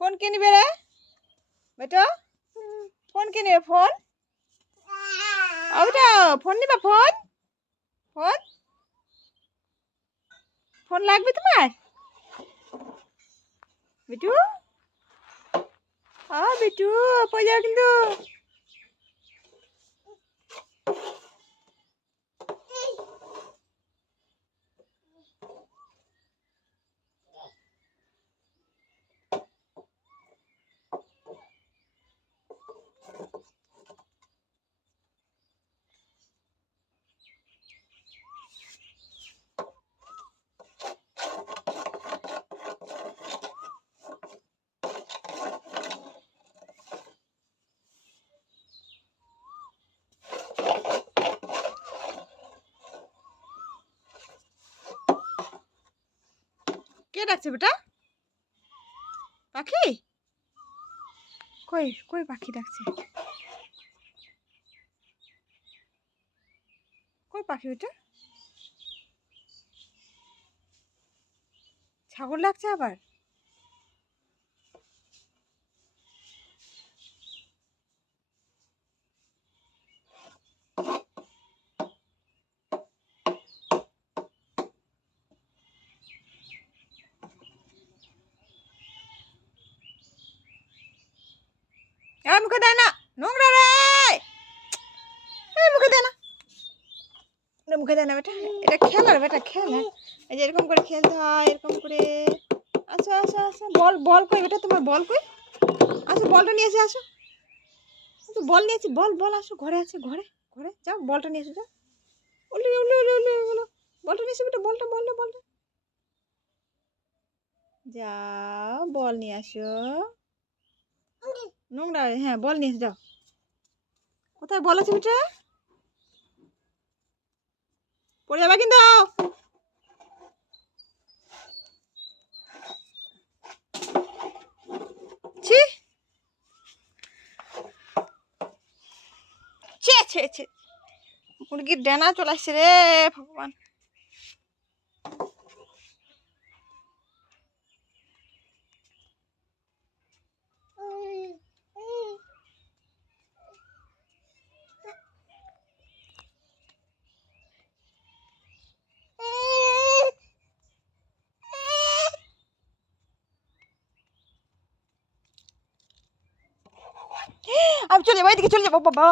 ফোন কে নিবে রে বেটা? ফোন কে নিবে? ফোন ওটা ফোন নিবা? ফোন ফোন ফোন লাগবে তোমার বিটু? বিটু পড়ে যাও কিন্তু। কে ডাকছে বেটা? পাখি? কই কই পাখি ডাকছে? কই পাখি ওটা? ছাগল ডাকছে আবার? মুখে দেয় না, নোংরা রে। মুখে দেয় না, মুখে দেয় না বেটা। এটা খেলার বেটা, খেলার। এই যে এরকম করে খেলতে হয়, এরকম করে। আসো আসো আসো। বল বল কই বেটা? তোমার বল কই? আসো বলটা নিয়ে এসে আসো। তো বল নিয়েছি, বল বল আসো। ঘরে আছে, ঘরে ঘরে যাও, বলটা নিয়ে এসো যাও। উলি উলি উলি উলি উলি। বলটা নিয়ে এসো বেটা, বলটা বলটা বলটা যাও, বল নিয়ে আসো। নোংরা, হ্যাঁ বল নিয়ে এসো যাও। কোথায় বল আছে বেটা? পড়ে যাবে কিন্তু। ছি ছে ছে ছে, মুরগির ডানা চলে আসছে রে ভগবান। আমি চলে যাবো, এদিকে চলে যাবো। বাবা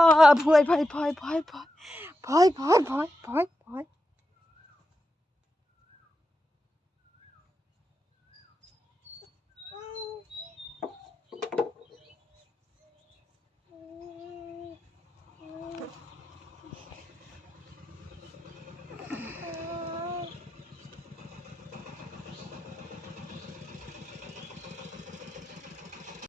ভয় ভয় ভয় ভয় ভয় ভয় ভয় ভয় ভয় ভয়।